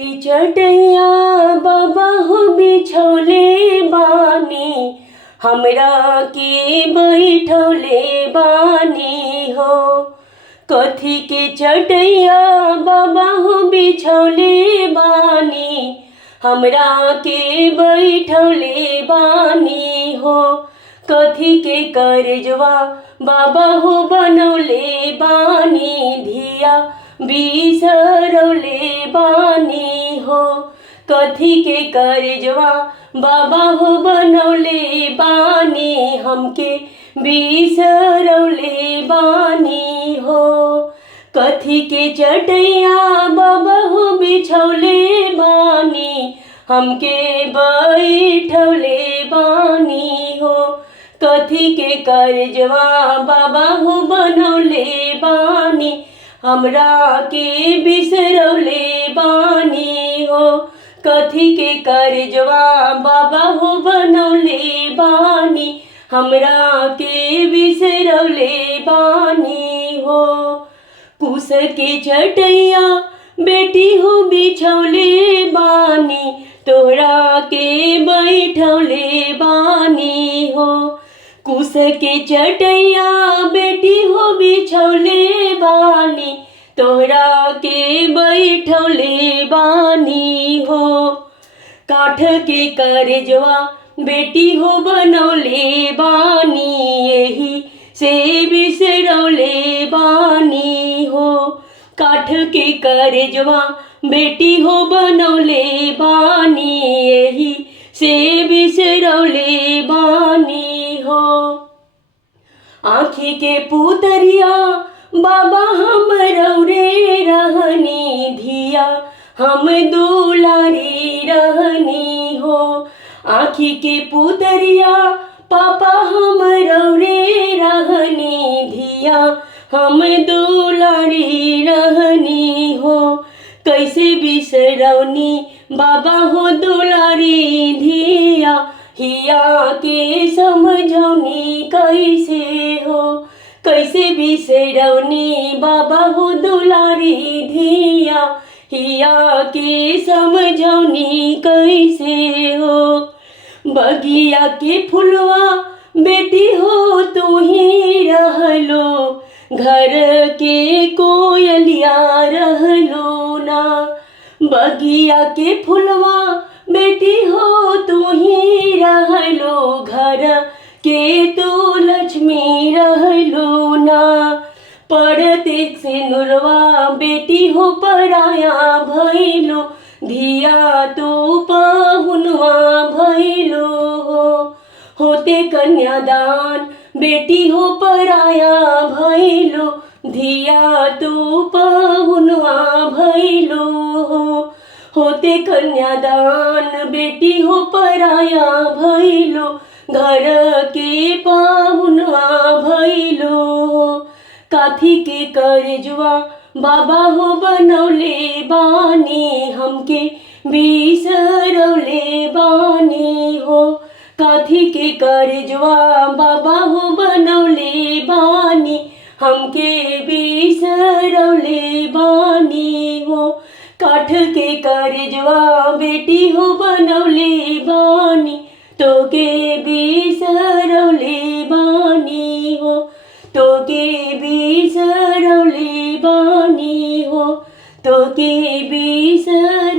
चटैया बाबा हो बिछौले बानी, हमरा के बैठौले बानी हो। कथी के चटैया बाबा हो बिछौले बानी, हमरा के बैठौले बानी हो। कथी के करजवा बाबा हो बनौले बानी, धिया बिसरौले बानी हो। कथी के करजवा बाबा हो बनौले बानी, हमके बिसरौले बानी हो। कथी के चटैया बाबा हो बिछौले बानी, हमके बैठौले बानी हो। कथी के करजवा बाबा हो बनौले बानी, हमरा के बिसरौले बानी हो। कथी के करजवा बाबा हो बनौले बानी, हमरा के बिसरौले बानी हो। कुश के चटैया बेटी हो बिछौले बानी, तोहरा के बैठौले बानी हो। कुश के चटैया बेटी हो बिछौले बानी, तोहरा के बैठौले बानी हो। काठ के करजवा बेटी हो बनौले बानी, यही से बिसरौले बानी हो। काठ के करजवा बेटी हो बनौले बानी, यही से बिसरौले बानी हो। आँखी के पुतरिया बाबा हम रौरे रहनी, धिया हम दुलारी रहनी हो। आँखी के पुतरिया पापा हम रौरे रहनी, धिया हम दुलारी रहनी हो। कैसे बिसरौनी बाबा हो दुलारी धिया, हिया के समझौनी कैसे हो। कैसे बिसरौनी बाबा हो दुलारी धिया, हिया के समझौनी कैसे हो। बगिया के फुलवा बेटी हो तू ही रहलो, घर के कोयलिया रहलो ना। बगिया के फुलवा बेटी हो तू ही रहलो, घर के तू लक्ष्मी रहलो ना। पड़ते सिनुरवा बेटी हो पराया भइलो, धिया तू पाहुनवा भइलो हो। होते कन्यादान बेटी हो पराया भइलो, धिया तू पाहुनवा भइलो हो। होते कन्यादान बेटी हो पराया भइलो, घर के पाहुनवा भइलो हो। काथी के करजवा बाबा हो बनौले बानी, हमके बिसरौले बानी हो। काथी के करजवा बाबा हो बनौले बानी, हमके बिसरौले बानी हो। काठ के करजवा बेटी हो बनौले बानी, तोके बिसरौले बानी हो। तोके बिसरौले बानी हो, तोके बिसरौले